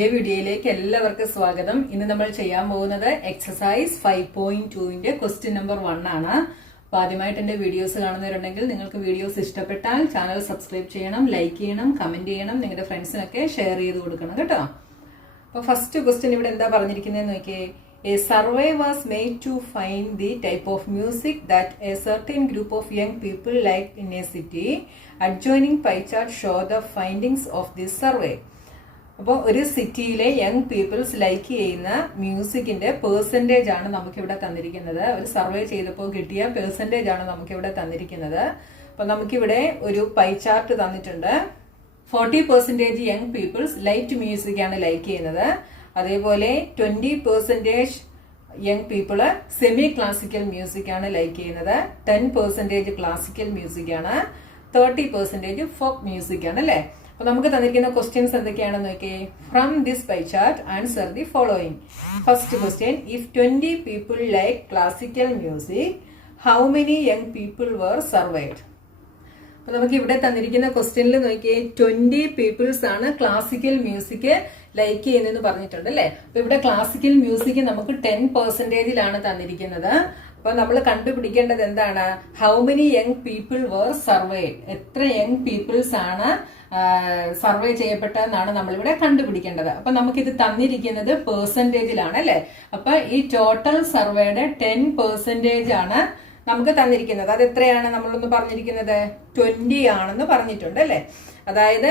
പുതിയ വീഡിയോയിലേക്ക് എല്ലാവർക്കും സ്വാഗതം. ഇന്ന് നമ്മൾ ചെയ്യാൻ പോകുന്നത് എക്സസൈസ് 5.2ന്റെ ക്വസ്റ്റ്യൻ നമ്പർ 1 ആണ്. അപ്പോൾ ആദ്യമായിട്ട് എന്റെ വീഡിയോസ് കാണുന്നവരുണ്ടെങ്കിൽ നിങ്ങൾക്ക് വീഡിയോസ് ഇഷ്ടപ്പെട്ടാൽ ചാനൽ സബ്സ്ക്രൈബ് ചെയ്യണം, ലൈക്ക് ചെയ്യണം, കമന്റ് ചെയ്യണം, നിങ്ങളുടെ ഫ്രണ്ട്സിനൊക്കെ ഷെയർ ചെയ്ത് കൊടുക്കണം കേട്ടോ. അപ്പോൾ ഫസ്റ്റ് ക്വസ്റ്റ്യൻ ഇവിടെ എന്താ പറഞ്ഞിരിക്കുന്നതെന്ന് നോക്കിയേ. A survey was made to find the type of music that a certain group of young people liked in a city. Adjoining pie chart show the findings of this survey. അപ്പോൾ ഒരു സിറ്റിയിലെ young people's like ചെയ്യുന്ന മ്യൂസിക്കിന്റെ percentage ആണ് നമുക്കിവിടെ തന്നിരിക്കുന്നത്. ഒരു survey ചെയ്തപ്പോൾ കിട്ടിയ പെർസെൻറ്റേജ് ആണ് നമുക്കിവിടെ തന്നിരിക്കുന്നത്. അപ്പോൾ നമുക്കിവിടെ ഒരു പൈ ചാർട്ട് തന്നിട്ടുണ്ട്. 40% യങ് പീപ്പിൾസ് ലൈറ്റ് മ്യൂസിക് ആണ് ലൈക്ക് ചെയ്യുന്നത്. അതേപോലെ 20% young people semi classical music ആണ് ലൈക്ക് ചെയ്യുന്നത്. 10% ക്ലാസിക്കൽ മ്യൂസിക് ആണ്. 30% ഫോക്ക് മ്യൂസിക് ആണ് അല്ലേ. അപ്പൊ നമുക്ക് തന്നിരിക്കുന്ന ക്വസ്റ്റ്യൻസ് എന്തൊക്കെയാണെന്ന് നോക്കിയേ. From this pie chart answer the following. First question, if 20 people like classical music, how many young people were surveyed? അപ്പൊ നമുക്ക് ഇവിടെ തന്നിരിക്കുന്ന ക്വസ്റ്റ്യനിൽ നോക്കിയേ 20 പീപ്പിൾസ് ആണ് ക്ലാസിക്കൽ മ്യൂസിക് ലൈക്ക് ചെയ്യുന്നതെന്ന് പറഞ്ഞിട്ടുണ്ട് അല്ലെ. അപ്പൊ ഇവിടെ ക്ലാസിക്കൽ മ്യൂസിക് നമുക്ക് 10%ലാണ് തന്നിരിക്കുന്നത്. അപ്പൊ നമ്മൾ കണ്ടുപിടിക്കേണ്ടത് എന്താണ്? How many young people were surveyed, എത്ര യങ് പീപ്പിൾസ് ആണ് സർവേ ചെയ്യപ്പെട്ടതെന്നാണ് നമ്മളിവിടെ കണ്ടുപിടിക്കേണ്ടത്. അപ്പൊ നമുക്കിത് തന്നിരിക്കുന്നത് പെർസെന്റേജിലാണ് അല്ലെ. അപ്പൊ ഈ ടോട്ടൽ സർവേയുടെ 10% ആണ് നമുക്ക് തന്നിരിക്കുന്നത്. അത് എത്രയാണ് നമ്മളൊന്ന് പറഞ്ഞിരിക്കുന്നത്? 20 ആണെന്ന് പറഞ്ഞിട്ടുണ്ട് അല്ലെ. അതായത്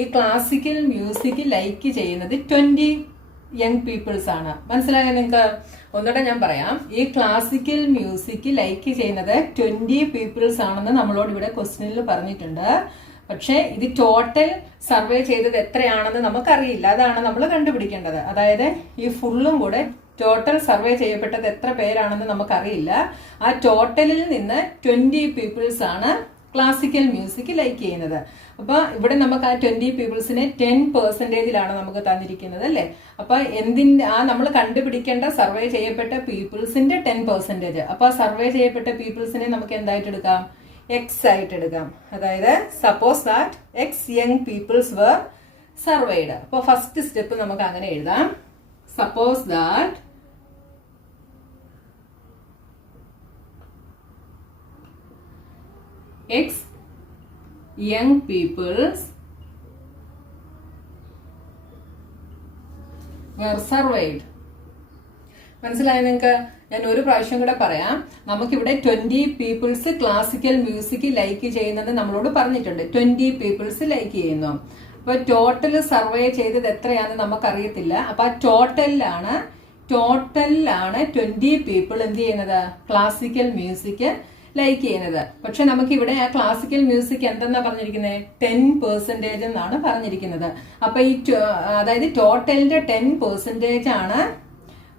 ഈ ക്ലാസിക്കൽ മ്യൂസിക് ലൈക്ക് ചെയ്യുന്നത് 20 യങ് പീപ്പിൾസ് ആണ്. മനസ്സിലാകാൻ നിങ്ങൾക്ക് ഒന്നുകൂടെ ഞാൻ പറയാം. ഈ ക്ലാസിക്കൽ മ്യൂസിക് ലൈക്ക് ചെയ്യുന്നത് 20 പീപ്പിൾസ് ആണെന്ന് നമ്മളോട് ഇവിടെ ക്വസ്റ്റ്യനിൽ പറഞ്ഞിട്ടുണ്ട്. പക്ഷെ ഇത് ടോട്ടൽ സർവേ ചെയ്തത് എത്രയാണെന്ന് നമുക്കറിയില്ല. അതാണ് നമ്മൾ കണ്ടുപിടിക്കേണ്ടത്. അതായത് ഈ ഫുള്ളും കൂടെ ടോട്ടൽ സർവേ ചെയ്യപ്പെട്ടത് എത്ര പേരാണെന്ന് നമുക്കറിയില്ല. ആ ടോട്ടലിൽ നിന്ന് 20 പീപ്പിൾസ് ആണ് ക്ലാസിക്കൽ മ്യൂസിക് ലൈക്ക് ചെയ്യുന്നത്. അപ്പൊ ഇവിടെ നമുക്ക് ആ 20 പീപ്പിൾസിനെ 10%ലാണ് നമുക്ക് തന്നിരിക്കുന്നത് അല്ലെ. അപ്പൊ നമ്മൾ കണ്ടുപിടിക്കേണ്ട സർവേ ചെയ്യപ്പെട്ട പീപ്പിൾസിന്റെ 10%. അപ്പൊ ആ സർവേ ചെയ്യപ്പെട്ട പീപ്പിൾസിനെ നമുക്ക് എന്തായിട്ട് എടുക്കാം? എക്സ് ആയിട്ട് എടുക്കാം. അതായത് suppose that X young peoples were surveyed. അപ്പൊ ഫസ്റ്റ് സ്റ്റെപ്പ് നമുക്ക് അങ്ങനെ എഴുതാം. സപ്പോസ് ദാറ്റ് X young peoples were surveyed. മനസ്സിലായോ നിങ്ങൾക്ക്? ഞാൻ ഒരു പ്രാവശ്യം കൂടെ പറയാം. നമുക്കിവിടെ 20 പീപ്പിൾസ് ക്ലാസിക്കൽ മ്യൂസിക് ലൈക്ക് ചെയ്യുന്നത് നമ്മളോട് പറഞ്ഞിട്ടുണ്ട്. 20 പീപ്പിൾസ് ലൈക്ക് ചെയ്യുന്നു. അപ്പൊ ടോട്ടൽ സർവേ ചെയ്തത് എത്രയാണെന്ന് നമുക്കറിയത്തില്ല. അപ്പൊ ആ ടോട്ടലിലാണ് 20 പീപ്പിൾ എന്ത് ചെയ്യുന്നത്? ക്ലാസിക്കൽ മ്യൂസിക് ലൈക്ക് ചെയ്യുന്നത്. പക്ഷെ നമുക്ക് ഇവിടെ ആ ക്ലാസിക്കൽ മ്യൂസിക് എന്തെന്നാ പറഞ്ഞിരിക്കുന്നത്? 10% എന്നാണ് പറഞ്ഞിരിക്കുന്നത്. അപ്പൊ അതായത് ടോട്ടലിന്റെ 10% ആണ്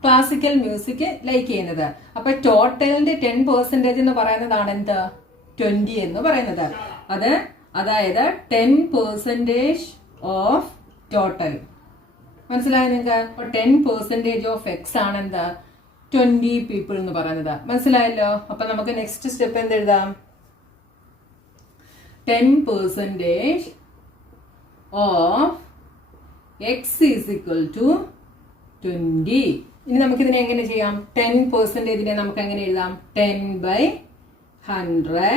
ക്ലാസിക്കൽ മ്യൂസിക് ലൈക്ക് ചെയ്യുന്നത്. അപ്പൊ ടോട്ടലിന്റെ 10% എന്ന് പറയുന്നതാണ് എന്ത്? 20 എന്ന് പറയുന്നത്. അതായത് 10% ഓഫ് ടോട്ടൽ. മനസ്സിലായോ നിങ്ങൾക്ക്? 10% ഓഫ് എക്സ് ആണ് എന്താ? 20 പീപ്പിൾ എന്ന് പറയുന്നത്. മനസ്സിലായല്ലോ? അപ്പൊ നമുക്ക് നെക്സ്റ്റ് സ്റ്റെപ്പ് എന്തെഴുതാം? 10% of X is equal to 20. ഇനി നമുക്കിതിനെ എങ്ങനെ ചെയ്യാം? 10%നെ നമുക്ക് എങ്ങനെ എഴുതാം? 10/100.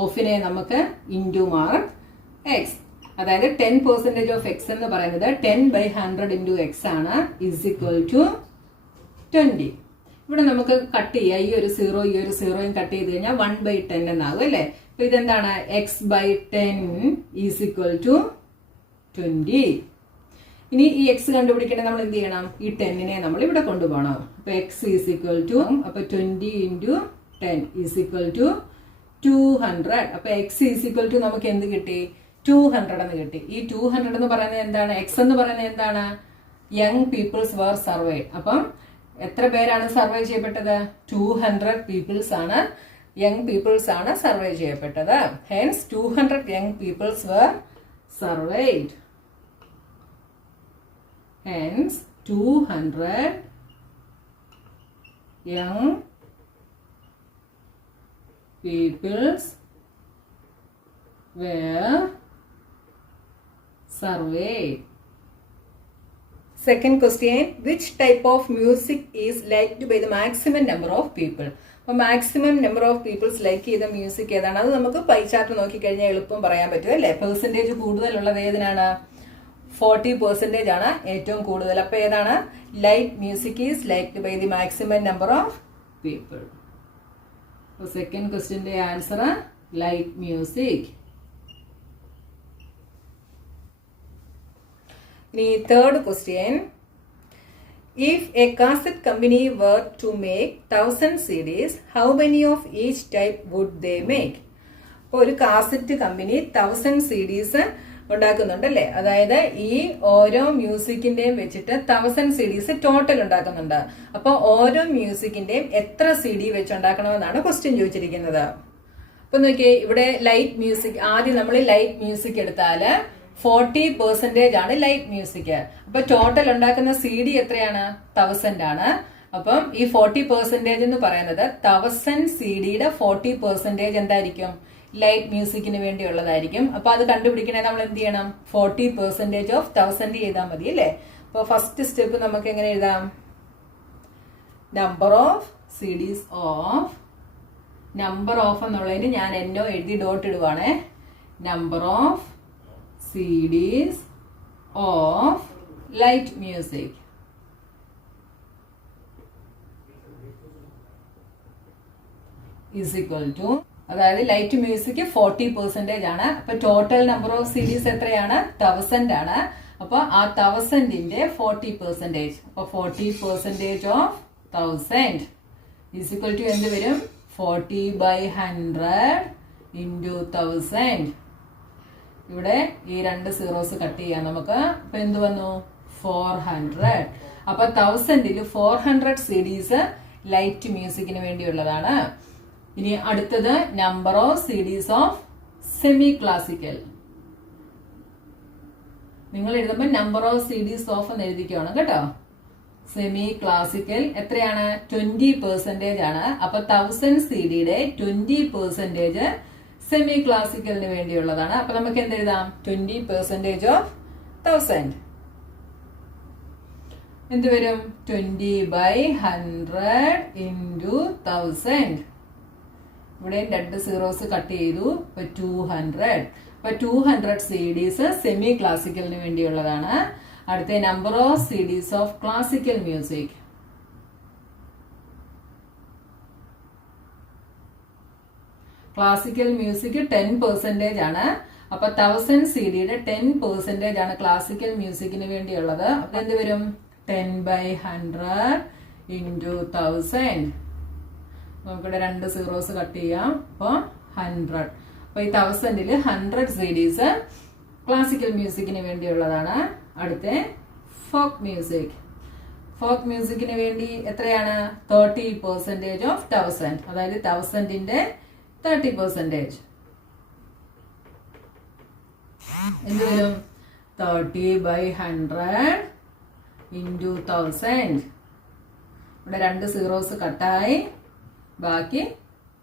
ഓഫിനെ നമുക്ക് ഇൻറ്റു മാർക്ക് എക്സ്. അതായത് 10% ഓഫ് എക്സ് എന്ന് പറയുന്നത് 10/100 ഇൻറ്റു എക്സ് ആണ്, ഈസ് ഈക്വൽ ടു 20. ഇവിടെ നമുക്ക് കട്ട് ചെയ്യാം. ഈ ഒരു 0 ഈ ഒരു 0യും കട്ട് ചെയ്ത് കഴിഞ്ഞാൽ 1/10 എന്നാകും അല്ലെ. അപ്പൊ ഇതെന്താണ്? x/10 is equal to 20. ഇനി ഈ എക്സ് കണ്ടുപിടിക്കണേ നമ്മൾ എന്ത് ചെയ്യണം? ഈ 10നെ നമ്മൾ ഇവിടെ കൊണ്ടുപോകണം. അപ്പൊ എക്സ് ഈസ് ഈക്വൽ ടു, അപ്പൊ 20 ഇൻറ്റു 10 ഈസ് ഈക്വൽ ടു 200. അപ്പൊ എക്സ് ഈസ് ഈക്വൽ ടു നമുക്ക് എന്ത് കിട്ടി? 200 എന്ന് കിട്ടി. ഈ 200 എന്ന് പറയുന്നത് എന്താണ്? എക്സ് എന്ന് പറയുന്നത് എന്താണ്? Young peoples were surveyed. അപ്പം എത്ര പേരാണ് സർവേ ചെയ്യപ്പെട്ടത്? 200 പീപ്പിൾസ് ആണ്, യങ് പീപ്പിൾസ് ആണ് സർവേ ചെയ്യപ്പെട്ടത്. Hence 200 young peoples were surveyed. Hence 200 young peoples were surveyed. Second question, which type of music is liked by the maximum number of people? അപ്പോൾ maximum number of peoples like ചെയ്ത music ഏതാണ്? അത് നമുക്ക് pie chart നോക്കിക്കഴിഞ്ഞാൽ എളുപ്പം പറയാൻ പറ്റും അല്ലേ? പെർസെൻറ്റേജ് കൂടുതലുള്ളത് ഏതിനാണ്? 40% ആണ് ഏറ്റവും കൂടുതൽ. അപ്പോൾ ഏതാണ്? Light music is liked by the maximum number of people. അപ്പോൾ സെക്കൻഡ് ക്വസ്റ്റ്യൻ്റെ ആൻസർ ലൈറ്റ് മ്യൂസിക്. ഇനി third question, if a cassette company were to make 1000 CDs, how many of each type would they make? അപ്പോൾ ഒരു cassette company 1000 CDs ഉണ്ടാക്കുന്നുണ്ടല്ലേ, അതായത് ഈ ഓരോ മ്യൂസിക്കിന്റെയും വെച്ചിട്ട് 1000 CDs total ഉണ്ടാക്കുന്നുണ്ട്. അപ്പോൾ ഓരോ മ്യൂസിക്കിന്റെയും എത്ര CD വെച്ച് ഉണ്ടാക്കണമെന്നാണ് ക്വസ്റ്റ്യൻ ചോദിച്ചിരിക്കുന്നത്. അപ്പൊ നോക്കിയേ, ഇവിടെ ലൈറ്റ് മ്യൂസിക്, ആദ്യം നമ്മൾ ലൈറ്റ് മ്യൂസിക് എടുത്താല് 40% ആണ് ലൈറ്റ് മ്യൂസിക്. അപ്പൊ ടോട്ടൽ ഉണ്ടാക്കുന്ന CD എത്രയാണ്? 1000 ആണ്. അപ്പം ഈ 40% എന്ന് പറയുന്നത് 1000 CDയുടെ 40% എന്തായിരിക്കും? ലൈറ്റ് മ്യൂസിക്കിന് വേണ്ടിയുള്ളതായിരിക്കും. അപ്പൊ അത് കണ്ടുപിടിക്കണേ നമ്മൾ എന്ത് ചെയ്യണം? 40% ഓഫ് 1000 ചെയ്താൽ മതി അല്ലേ? അപ്പൊ ഫസ്റ്റ് സ്റ്റെപ്പ് നമുക്ക് എങ്ങനെ എഴുതാം? Number of CDs of, number of എന്നുള്ളതിന് ഞാൻ എന്നോ എഴുതി ഡോട്ട് ഇടുവാണേ. Number of CDs of light music is equal to, അതായത് ലൈറ്റ് മ്യൂസിക് 40% ആണ്. അപ്പൊ ടോട്ടൽ നമ്പർ ഓഫ് CDs എത്രയാണ്? 1000 ആണ്. അപ്പൊ ആ 1000ന്റെ 40%, അപ്പൊ 40% ഓഫ് 1000 is equal to എന്ത് വരും? 40/100 into 1000. ഇവിടെ ഈ രണ്ട് സീറോസ് കട്ട് ചെയ്യാം നമുക്ക്. അപ്പൊ എന്ത് വന്നു? 400. അപ്പൊ 1000ൽ 400 CDs ലൈറ്റ് മ്യൂസിക്കിന് വേണ്ടിയുള്ളതാണ്. ഇനി അടുത്തത് number of CDs of semi classical. നിങ്ങൾ എഴുതുമ്പോൾ നമ്പർ ഓഫ് CDs ഓഫ് എന്ന് എഴുതിക്കണം കേട്ടോ. സെമി ക്ലാസിക്കൽ എത്രയാണ്? 20% ആണ്. അപ്പൊ 1000 CDയുടെ 20% സെമി ക്ലാസിക്കലിന് വേണ്ടിയുള്ളതാണ്. അപ്പൊ നമുക്ക് എന്തെഴുതാം? 20% ഓഫ് 1000 എന്ത് വരും? 20/100 into 1000. ഇവിടെ രണ്ട് സീറോസ് കട്ട് ചെയ്തു. അപ്പൊ 200. അപ്പൊ 200 CDs സെമി ക്ലാസിക്കലിന് വേണ്ടിയുള്ളതാണ്. അടുത്ത number of CDs of classical music. Classical music 10% ആണ്. അപ്പൊ 1000 CDയുടെ 10% ആണ് ക്ലാസിക്കൽ മ്യൂസിക്കിന് വേണ്ടിയുള്ളത്. അപ്പൊ എന്ത് വരും? 10/100 into 1000. നമുക്കിവിടെ രണ്ട് സീറോസ് കട്ട് ചെയ്യാം. അപ്പൊ 100. അപ്പൊ ഈ 1000ൽ 100 CDs ക്ലാസിക്കൽ മ്യൂസിക്കിന് വേണ്ടിയുള്ളതാണ്. അടുത്ത ഫോക്ക് മ്യൂസിക്. ഫോക്ക് മ്യൂസിക്കിന് വേണ്ടി എത്രയാണ്? 30% ഓഫ് 1000, അതായത് 1000ന്റെ 30%. എന്ത് വരും? 30/100 into 1000. ഇവിടെ രണ്ട് സീറോസ് കട്ടായി, ബാക്കി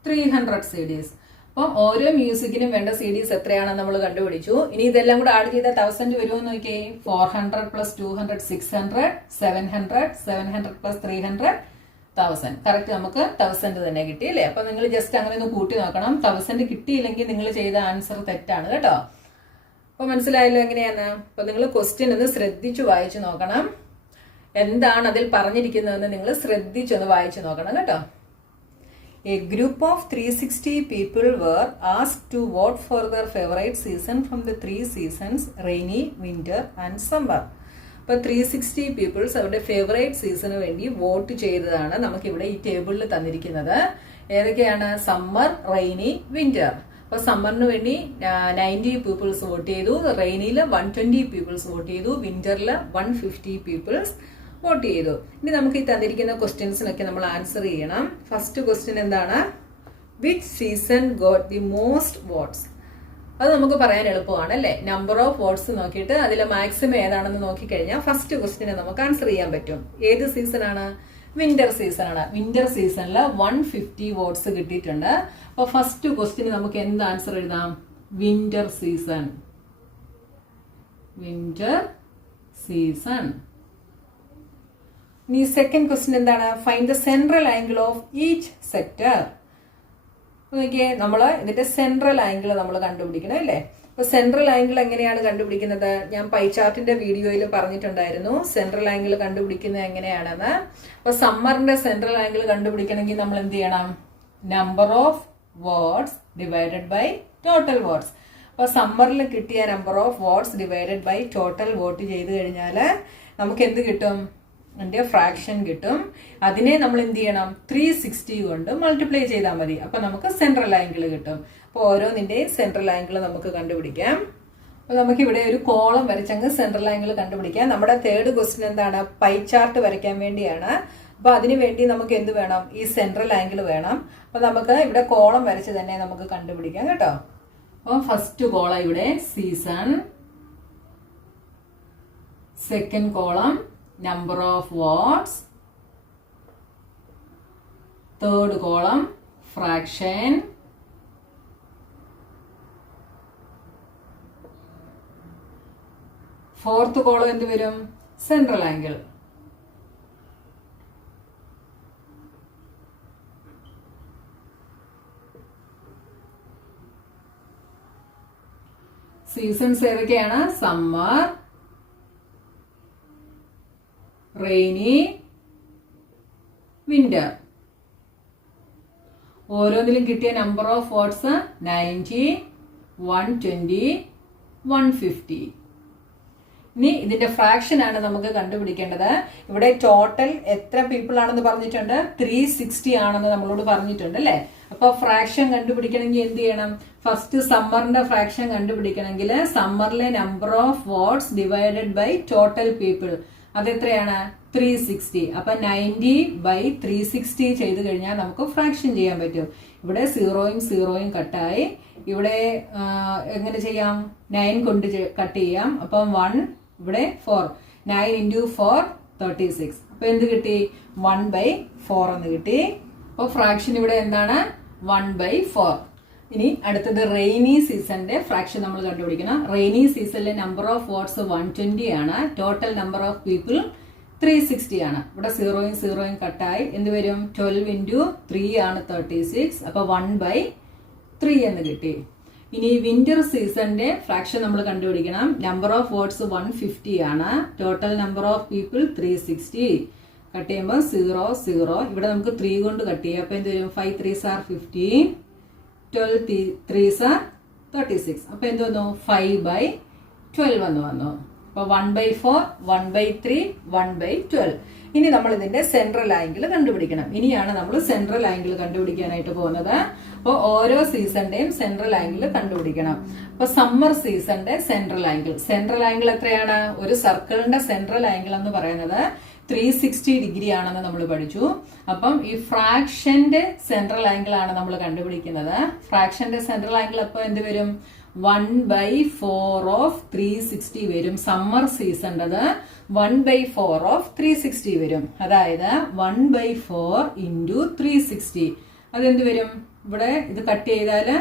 300 CDs. അപ്പൊ ഓരോ മ്യൂസിക്കിനും വേണ്ട CDs എത്രയാണെന്ന് നമ്മൾ കണ്ടുപിടിച്ചു. ഇനി ഇതെല്ലാം കൂടെ ആഡ് ചെയ്ത 1000 വരുമോ നോക്കിയേ. 400 + 200 600, 700, 700 + 300 1000. കറക്റ്റ് നമുക്ക് 1000 തന്നെ കിട്ടി അല്ലേ? അപ്പൊ നിങ്ങൾ ജസ്റ്റ് അങ്ങനെ ഒന്ന് കൂട്ടി നോക്കണം. 1000 കിട്ടിയില്ലെങ്കിൽ നിങ്ങൾ ചെയ്ത ആൻസർ തെറ്റാണ് കേട്ടോ. അപ്പൊ മനസ്സിലായല്ലോ എങ്ങനെയാന്ന്? അപ്പൊ നിങ്ങൾ ക്വസ്റ്റ്യൻ ഒന്ന് ശ്രദ്ധിച്ചു വായിച്ചു നോക്കണം. എന്താണ് അതിൽ പറഞ്ഞിരിക്കുന്നതെന്ന് നിങ്ങൾ ശ്രദ്ധിച്ചൊന്ന് വായിച്ചു നോക്കണം കേട്ടോ. A group of 360 people were asked to vote for their favorite season from the 3 seasons, rainy, winter and summer. അപ്പോൾ 360 പീപ്പിൾസ് അവരുടെ ഫേവറേറ്റ് സീസണിന് വേണ്ടി വോട്ട് ചെയ്തതാണ് നമുക്കിവിടെ ഈ ടേബിളിൽ തന്നിരിക്കുന്നത്. ഏതൊക്കെയാണ്? Summer, rainy, winter. അപ്പോൾ സമ്മറിന് വേണ്ടി 90 പീപ്പിൾസ് വോട്ട് ചെയ്തു, റെയിനിയിൽ 120 പീപ്പിൾസ് വോട്ട് ചെയ്തു, വിന്ററിൽ 150 പീപ്പിൾസ് വോട്ട് ചെയ്തു. ഇനി നമുക്ക് ഈ തന്നിരിക്കുന്ന ക്വസ്റ്റ്യൻസിനൊക്കെ നമ്മൾ ആൻസർ ചെയ്യണം. ഫസ്റ്റ് ക്വസ്റ്റ്യൻ എന്താണ്? Which season got the most votes? അത് നമുക്ക് പറയാൻ എളുപ്പമാണ് അല്ലേ? നമ്പർ ഓഫ് വോട്ട്സ് നോക്കിയിട്ട് അതിലെ മാക്സിമം ഏതാണെന്ന് നോക്കിക്കഴിഞ്ഞാൽ ഫസ്റ്റ് ക്വസ്റ്റ്യന് നമുക്ക് ആൻസർ ചെയ്യാൻ പറ്റും. ഏത് സീസൺ ആണ്? വിന്റർ സീസൺ ആണ്. വിന്റർ സീസണിൽ 150 വോട്ട്സ് കിട്ടിയിട്ടുണ്ട്. അപ്പൊ ഫസ്റ്റ് ക്വസ്റ്റ്യന് നമുക്ക് എന്ത് ആൻസർ എഴുതാം? Winter season. Winter season. ഇനി സെക്കൻഡ് ക്വസ്റ്റ്യൻ എന്താണ്? Find the central angle of each sector. നോക്കിയേ, നമ്മൾ ഇതിന്റെ സെൻട്രൽ ആംഗിൾ നമ്മൾ കണ്ടുപിടിക്കണം അല്ലേ? അപ്പൊ സെൻട്രൽ ആംഗിൾ എങ്ങനെയാണ് കണ്ടുപിടിക്കുന്നത്? ഞാൻ പൈ ചാർട്ടിന്റെ വീഡിയോയിൽ പറഞ്ഞിട്ടുണ്ടായിരുന്നു സെൻട്രൽ ആംഗിൾ കണ്ടുപിടിക്കുന്നത് എങ്ങനെയാണെന്ന്. അപ്പൊ സമ്മറിന്റെ സെൻട്രൽ ആംഗിൾ കണ്ടുപിടിക്കണമെങ്കിൽ നമ്മൾ എന്ത് ചെയ്യണം? Number of watts divided by total watts. അപ്പൊ സമ്മറിൽ കിട്ടിയ number of watts divided by total watt ചെയ്ത് കഴിഞ്ഞാൽ നമുക്ക് എന്ത് കിട്ടും? അതിന്റെ ഫ്രാക്ഷൻ കിട്ടും. അതിനെ നമ്മൾ എന്ത് ചെയ്യണം? 360 കൊണ്ട് മൾട്ടിപ്ലൈ ചെയ്താൽ മതി. അപ്പൊ നമുക്ക് സെൻട്രൽ ആംഗിൾ കിട്ടും. അപ്പൊ ഓരോന്നിന്റെയും സെൻട്രൽ ആംഗിൾ നമുക്ക് കണ്ടുപിടിക്കാം. അപ്പൊ നമുക്ക് ഇവിടെ ഒരു കോളം വരച്ചങ്ങ് സെൻട്രൽ ആംഗിൾ കണ്ടുപിടിക്കാം. നമ്മുടെ തേർഡ് ക്വസ്റ്റ്യൻ എന്താണ്? പൈ ചാർട്ട് വരയ്ക്കാൻ വേണ്ടിയാണ്. അപ്പൊ അതിനു വേണ്ടി നമുക്ക് എന്ത് വേണം? ഈ സെൻട്രൽ ആംഗിൾ വേണം. അപ്പൊ നമുക്ക് ഇവിടെ കോളം വരച്ച് തന്നെ നമുക്ക് കണ്ടുപിടിക്കാം കേട്ടോ. അപ്പൊ ഫസ്റ്റ് കോളം ഇവിടെ season, second column number of watts, third column fraction, fourth column എന്ത് വരും? central angle. സീസൺസ് ഏതൊക്കെയാണ്? Summer, rainy, winter. ഓരോന്നിലും കിട്ടിയ നമ്പർ ഓഫ് വാട്ട്സ് 90, 120, 150. ഇനി ഇതിന്റെ ഫ്രാക്ഷൻ ആണ് നമുക്ക് കണ്ടുപിടിക്കേണ്ടത്. ഇവിടെ ടോട്ടൽ എത്ര പീപ്പിൾ ആണെന്ന് പറഞ്ഞിട്ടുണ്ട്? 360 ആണെന്ന് നമ്മളോട് പറഞ്ഞിട്ടുണ്ട് അല്ലെ? അപ്പൊ ഫ്രാക്ഷൻ കണ്ടുപിടിക്കണമെങ്കിൽ എന്ത് ചെയ്യണം? ഫസ്റ്റ് സമ്മറിന്റെ ഫ്രാക്ഷൻ കണ്ടുപിടിക്കണമെങ്കിൽ സമ്മറിലെ number of watts divided by total people അതെത്രയാണ്? 360. അപ്പൊ 90 ബൈ 360 ചെയ്ത് കഴിഞ്ഞാൽ നമുക്ക് ഫ്രാക്ഷൻ ചെയ്യാൻ പറ്റും. ഇവിടെ 0യും 0യും കട്ടായി. ഇവിടെ എങ്ങനെ ചെയ്യാം? 9 കൊണ്ട് കട്ട് ചെയ്യാം. അപ്പം 1, ഇവിടെ 4. 9 into 4 36. അപ്പൊ എന്ത് കിട്ടി? 1/4 എന്ന് കിട്ടി. അപ്പൊ ഫ്രാക്ഷൻ ഇവിടെ എന്താണ്? 1/4. ഇനി അടുത്തത് റെയിനി സീസണിന്റെ ഫ്രാക്ഷൻ നമ്മൾ കണ്ടുപിടിക്കണം. റെയിനി സീസണിലെ നമ്പർ ഓഫ് വാട്ട്സ് 120 ആണ്. ടോട്ടൽ നമ്പർ ഓഫ് പീപ്പിൾ 360 ആണ്. ഇവിടെ 0യും 0യും കട്ടായി. എന്ത് വരും? 12 into 3 ആണ് 36. അപ്പൊ 1/3 എന്ന് കിട്ടി. ഇനി വിന്റർ സീസണിന്റെ ഫ്രാക്ഷൻ നമ്മൾ കണ്ടുപിടിക്കണം. നമ്പർ ഓഫ് വാട്ട്സ് 150 ആണ്. Total number of people 360. Cut ചെയ്യുമ്പോൾ 0 0. ഇവിടെ നമുക്ക് 3 കൊണ്ട് കട്ട് ചെയ്യാം. അപ്പൊ എന്ത് വരും? 5 3s are 15, 12 3s are 36. അപ്പൊ എന്ത് വന്നു? 5/12 എന്ന് വന്നു. അപ്പൊ 1/4, 1/3, 1/12. ഇനി നമ്മൾ ഇതിന്റെ സെൻട്രൽ ആംഗിൾ കണ്ടുപിടിക്കണം. ഇനിയാണ് നമ്മൾ സെൻട്രൽ ആംഗിൾ കണ്ടുപിടിക്കാനായിട്ട് പോകുന്നത്. അപ്പോൾ ഓരോ സീസണിന്റെയും സെൻട്രൽ ആംഗിൾ കണ്ടുപിടിക്കണം. അപ്പൊ സമ്മർ സീസണിന്റെ സെൻട്രൽ ആംഗിൾ എത്രയാണ്? ഒരു സർക്കിളിന്റെ സെൻട്രൽ ആംഗിൾ എന്ന് പറയുന്നത് 360 ഡിഗ്രി ആണെന്ന് നമ്മൾ പഠിച്ചു. അപ്പം ഈ ഫ്രാക്ഷന്റെ സെൻട്രൽ ആംഗിൾ ആണ് നമ്മൾ കണ്ടുപിടിക്കുന്നത്. ഫ്രാക്ഷന്റെ സെൻട്രൽ ആംഗിൾ അപ്പൊ എന്ത് വരും? 1/4 ഓഫ് 360 വരും. സമ്മർ സീസണിൻ്റെത് 1/4 ഓഫ് 360 വരും. അതായത് 1/4 into 360. അതെന്ത് വരും? ഇവിടെ ഇത് കട്ട് ചെയ്താല്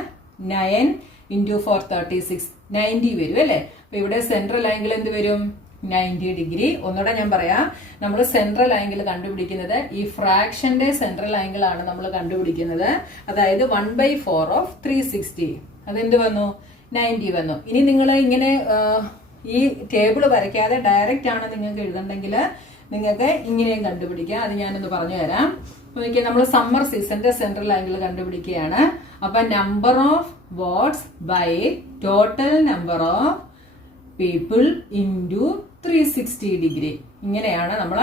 9 into 4 36, 90 വരും അല്ലെ? അപ്പൊ ഇവിടെ സെൻട്രൽ ആംഗിൾ എന്ത് വരും? 90 ഡിഗ്രി. ഒന്നുകൂടെ ഞാൻ പറയാം, നമ്മൾ സെൻട്രൽ ആംഗിൾ കണ്ടുപിടിക്കുന്നത് ഈ ഫ്രാക്ഷന്റെ സെൻട്രൽ ആംഗിൾ ആണ് നമ്മൾ കണ്ടുപിടിക്കുന്നത്. അതായത് 1/4 ഓഫ് 360. അതെന്ത് വന്നു? 90 വന്നു. ഇനി നിങ്ങൾ ഇങ്ങനെ ഈ ടേബിൾ വരയ്ക്കാതെ ഡയറക്റ്റ് ആണ് നിങ്ങൾക്ക് എഴുതണ്ടെങ്കിൽ നിങ്ങൾക്ക് ഇങ്ങനെയും കണ്ടുപിടിക്കാം. അത് ഞാനൊന്ന് പറഞ്ഞു തരാം. നോക്കിയാൽ നമ്മൾ സമ്മർ സീസണിന്റെ സെൻട്രൽ ആംഗിൾ കണ്ടുപിടിക്കുകയാണ്. അപ്പൊ number of whats by total number of people into 360 degree. ഇങ്ങനെയാണ് നമ്മൾ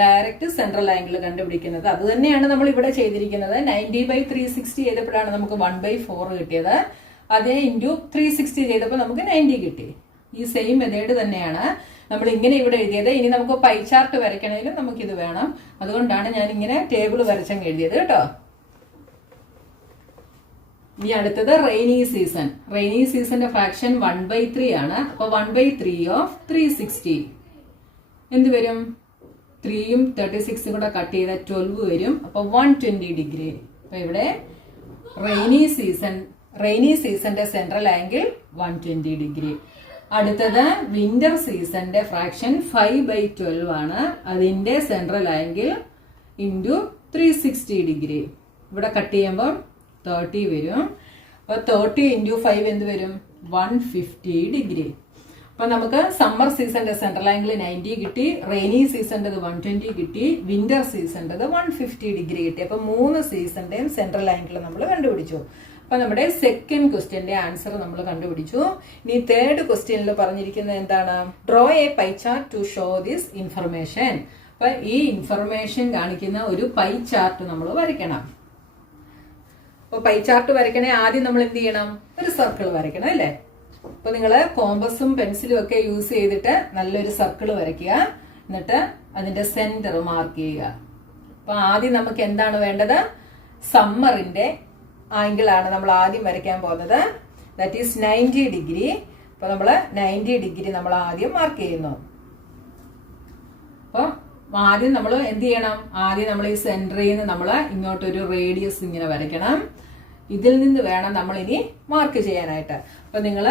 ഡയറക്റ്റ് സെൻട്രൽ ആംഗിൾ കണ്ടുപിടിക്കുന്നത്. അത് തന്നെയാണ് നമ്മൾ ഇവിടെ ചെയ്തിരിക്കുന്നത്. 90/360 ചെയ്തപ്പോഴാണ് നമുക്ക് 1/4 കിട്ടിയത്. അതേ ഇൻറ്റു 360 ചെയ്തപ്പോൾ നമുക്ക് 90 കിട്ടി. ഈ സെയിം മെത്തേഡ് തന്നെയാണ് നമ്മൾ ഇങ്ങനെ ഇവിടെ എഴുതിയത്. ഇനി നമുക്ക് പൈ ചാർട്ട് വരയ്ക്കണമെങ്കിലും നമുക്കിത് വേണം. അതുകൊണ്ടാണ് ഞാൻ ഇങ്ങനെ ടേബിൾ വരച്ചങ്ങ് എഴുതിയത് കേട്ടോ. ഇനി അടുത്തത് റെയിനി സീസൺ. റെയിനി സീസന്റെ ഫ്രാക്ഷൻ 1/3 ആണ്. അപ്പൊ 1/3 ഓഫ് 360 എന്ത് വരും? 3യും 36ഉം കൂടെ കട്ട് ചെയ്ത 12 വരും. അപ്പൊ 120 ഡിഗ്രി. അപ്പൊ ഇവിടെ റെയിനി സീസന്റെ സെൻട്രൽ ആംഗിൾ 120 ഡിഗ്രി. അടുത്തത് വിന്റർ സീസണിന്റെ ഫ്രാക്ഷൻ 5/12 ആണ്. അതിന്റെ സെൻട്രൽ ആംഗിൾ ഇൻറ്റു 360 ഡിഗ്രി. ഇവിടെ കട്ട് ചെയ്യുമ്പോൾ 30 വരും. അപ്പൊ 30 ഇൻറ്റു 5 എന്ത് വരും? 150 ഡിഗ്രി. അപ്പൊ നമുക്ക് സമ്മർ സീസണിന്റെ സെൻട്രൽ ആംഗിൾ 90 കിട്ടി, റെയിനി സീസണിന്റെ 120 കിട്ടി, വിന്റർ സീസണിന്റെ 150 ഡിഗ്രി കിട്ടി. അപ്പൊ 3 സീസണിന്റെയും സെൻട്രൽ ആംഗിൾ നമ്മൾ കണ്ടുപിടിച്ചു. അപ്പൊ നമ്മുടെ സെക്കൻഡ് ക്വസ്റ്റ്യന്റെ ആൻസർ നമ്മൾ കണ്ടുപിടിച്ചു. ഇനി തേർഡ് ക്വസ്റ്റ്യനിൽ പറഞ്ഞിരിക്കുന്നത് എന്താണ്? Draw a pie chart to show this information. അപ്പൊ ഈ ഇൻഫർമേഷൻ കാണിക്കുന്ന ഒരു പൈ ചാർട്ട് നമ്മൾ വരയ്ക്കണം. അപ്പൊ പൈ ചാർട്ട് വരയ്ക്കണേ ആദ്യം നമ്മൾ എന്ത് ചെയ്യണം? ഒരു സർക്കിൾ വരയ്ക്കണം അല്ലേ? അപ്പൊ നിങ്ങള് കോമ്പസും പെൻസിലും ഒക്കെ യൂസ് ചെയ്തിട്ട് നല്ലൊരു സർക്കിൾ വരയ്ക്കുക. എന്നിട്ട് അതിന്റെ സെന്റർ മാർക്ക് ചെയ്യുക. അപ്പൊ ആദ്യം നമുക്ക് എന്താണ് വേണ്ടത്? സമ്മറിന്റെ ആംഗിൾ ആണ് നമ്മൾ ആദ്യം വരയ്ക്കാൻ പോകുന്നത്. That is 90 degree. അപ്പൊ നമ്മള് 90 ഡിഗ്രി നമ്മൾ ആദ്യം മാർക്ക് ചെയ്യുന്നു. അപ്പൊ ആദ്യം നമ്മൾ എന്ത് ചെയ്യണം? ആദ്യം നമ്മൾ ഈ സെന്ററിൽ നിന്ന് നമ്മൾ ഇങ്ങോട്ടൊരു റേഡിയസ് ഇങ്ങനെ വരയ്ക്കണം. ഇതിൽ നിന്ന് വേണം നമ്മൾ ഇനി മാർക്ക് ചെയ്യാനായിട്ട്. അപ്പൊ നിങ്ങൾ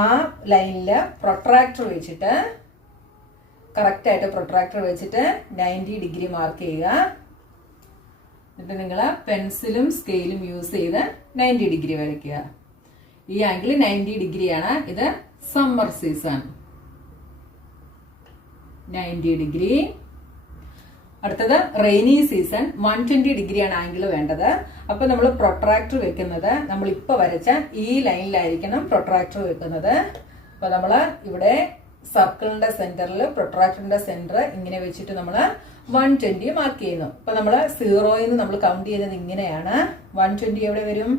ആ ലൈനില് പ്രൊട്രാക്ടർ വെച്ചിട്ട് കറക്റ്റ് ആയിട്ട് പ്രൊട്രാക്ടർ വെച്ചിട്ട് 90 ഡിഗ്രി മാർക്ക് ചെയ്യുക. എന്നിട്ട് നിങ്ങൾ പെൻസിലും സ്കെയിലും യൂസ് ചെയ്ത് 90 ഡിഗ്രി വരയ്ക്കുക. ഈ ആംഗിൾ 90 ഡിഗ്രിയാണ്. ഇത് സമ്മർ സീസൺ 90 ഡിഗ്രി. അടുത്തത് റെയിനി സീസൺ 120 ഡിഗ്രിയാണ് ആംഗിൾ വേണ്ടത്. അപ്പൊ നമ്മൾ പ്രൊട്രാക്ടർ വെക്കുന്നത് നമ്മൾ ഇപ്പൊ വരച്ച ഈ ലൈനിലായിരിക്കണം പ്രൊട്രാക്ടർ വെക്കുന്നത്. അപ്പൊ നമ്മള് ഇവിടെ സർക്കിളിന്റെ സെന്ററിൽ പ്രൊട്രാക്ടറിന്റെ സെന്റർ ഇങ്ങനെ വെച്ചിട്ട് നമ്മൾ 120 മാർക്ക് ചെയ്യുന്നു. അപ്പൊ നമ്മള് 0യിൽ നിന്ന് നമ്മൾ കൗണ്ട് ചെയ്യുന്നത് ഇങ്ങനെയാണ്. 120 എവിടെ വരും?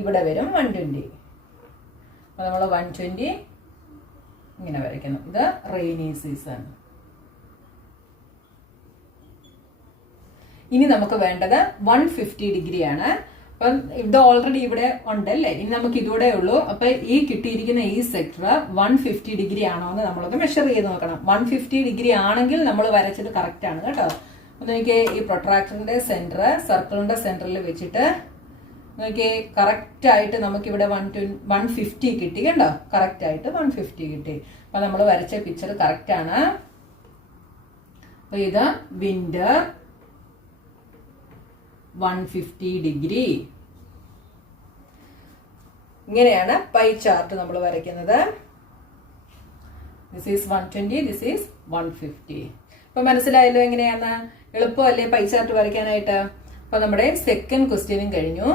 ഇവിടെ വരും 120. അപ്പൊ നമ്മൾ 120 ഇങ്ങനെ വരയ്ക്കുന്നു. ഇത് റെയിനി സീസൺ. ഇനി നമുക്ക് വേണ്ടത് 150 ഡിഗ്രിയാണ്. അപ്പം ഇത് ഓൾറെഡി ഇവിടെ ഉണ്ടല്ലേ, ഇനി നമുക്ക് ഇതൂടെ ഉള്ളൂ. അപ്പൊ ഈ കിട്ടിയിരിക്കുന്ന ഈ സെക്ടർ 150 ഡിഗ്രി ആണോ എന്ന് നമ്മളൊന്ന് മെഷർ ചെയ്ത് നോക്കണം. 150 ഡിഗ്രി ആണെങ്കിൽ നമ്മൾ വരച്ചത് കറക്റ്റ് ആണ് കേട്ടോ. അപ്പൊ നോക്കിയേ, ഈ പ്രൊട്രാക്ടറിന്റെ സെന്റർ സർക്കിളിന്റെ സെന്ററിൽ വെച്ചിട്ട് നോക്കിയേ, കറക്റ്റ് ആയിട്ട് നമുക്ക് ഇവിടെ 150 കിട്ടി കണ്ടോ. കറക്റ്റ് ആയിട്ട് 150 കിട്ടി. അപ്പൊ നമ്മൾ വരച്ച പിക്ചർ കറക്റ്റ് ആണ്. അപ്പൊ ഇത് വിന്റർ 150 ഡിഗ്രി. ഇങ്ങനെയാണ് പൈ ചാർട്ട് നമ്മൾ വരയ്ക്കുന്നത്. This is 120, this is 150. അപ്പൊ മനസ്സിലായല്ലോ എങ്ങനെയാണ്? എളുപ്പമല്ലേ പൈ ചാർട്ട് വരയ്ക്കാനായിട്ട്? അപ്പൊ നമ്മുടെ സെക്കൻഡ് ക്വസ്റ്റ്യനും കഴിഞ്ഞു.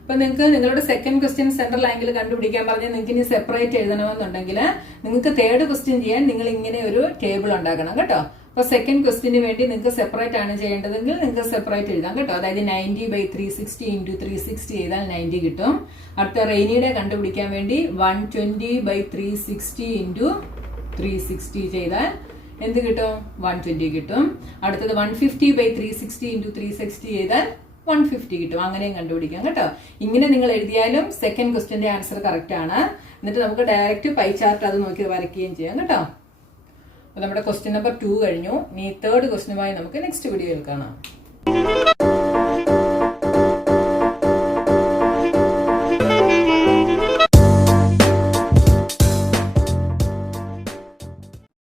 അപ്പൊ നിങ്ങൾക്ക് നിങ്ങളുടെ സെക്കൻഡ് ക്വസ്റ്റ്യൻ സെൻട്രൽ ആംഗിൾ കണ്ടുപിടിക്കാൻ പറഞ്ഞാൽ നിങ്ങൾക്ക് ഇനി സെപ്പറേറ്റ് എഴുതണമെന്നുണ്ടെങ്കിൽ നിങ്ങൾക്ക് തേർഡ് ക്വസ്റ്റ്യൻ ചെയ്യാൻ നിങ്ങൾ ഇങ്ങനെ ഒരു ടേബിൾ ഉണ്ടാക്കണം കേട്ടോ. അപ്പൊ സെക്കൻഡ് ക്വസ്റ്റിന് വേണ്ടി നിങ്ങൾക്ക് സെപ്പറേറ്റ് ആണ് ചെയ്യേണ്ടതെങ്കിൽ നിങ്ങൾക്ക് സെപ്പറേറ്റ് എഴുതാം കേട്ടോ. അതായത് 90/360 ഇൻറ്റു 360 ചെയ്താൽ 90 കിട്ടും. അടുത്ത റെയിനിയുടെ കണ്ടുപിടിക്കാൻ വേണ്ടി 120/360 ഇൻറ്റു 360 ചെയ്താൽ എന്ത് കിട്ടും? 120 കിട്ടും. അടുത്തത് 150/360 ഇൻറ്റു 360 ചെയ്താൽ 150 കിട്ടും. അങ്ങനെയും കണ്ടുപിടിക്കാം കേട്ടോ. ഇങ്ങനെ നിങ്ങൾ എഴുതിയാലും സെക്കൻഡ് ക്വസ്റ്റ്യന്റെ ആൻസർ കറക്റ്റ് ആണ്. എന്നിട്ട് നമുക്ക് ഡയറക്റ്റ് പൈ ചാർട്ട് അത് നോക്കി വരയ്ക്കുകയും ചെയ്യാം കേട്ടോ. അപ്പൊ നമ്മുടെ ക്വസ്റ്റ്യൻ നമ്പർ 2 കഴിഞ്ഞു. ഇനി തേർഡ് ക്വസ്റ്റ്യനുമായി നമുക്ക് നെക്സ്റ്റ് വീഡിയോയിൽ കാണാം.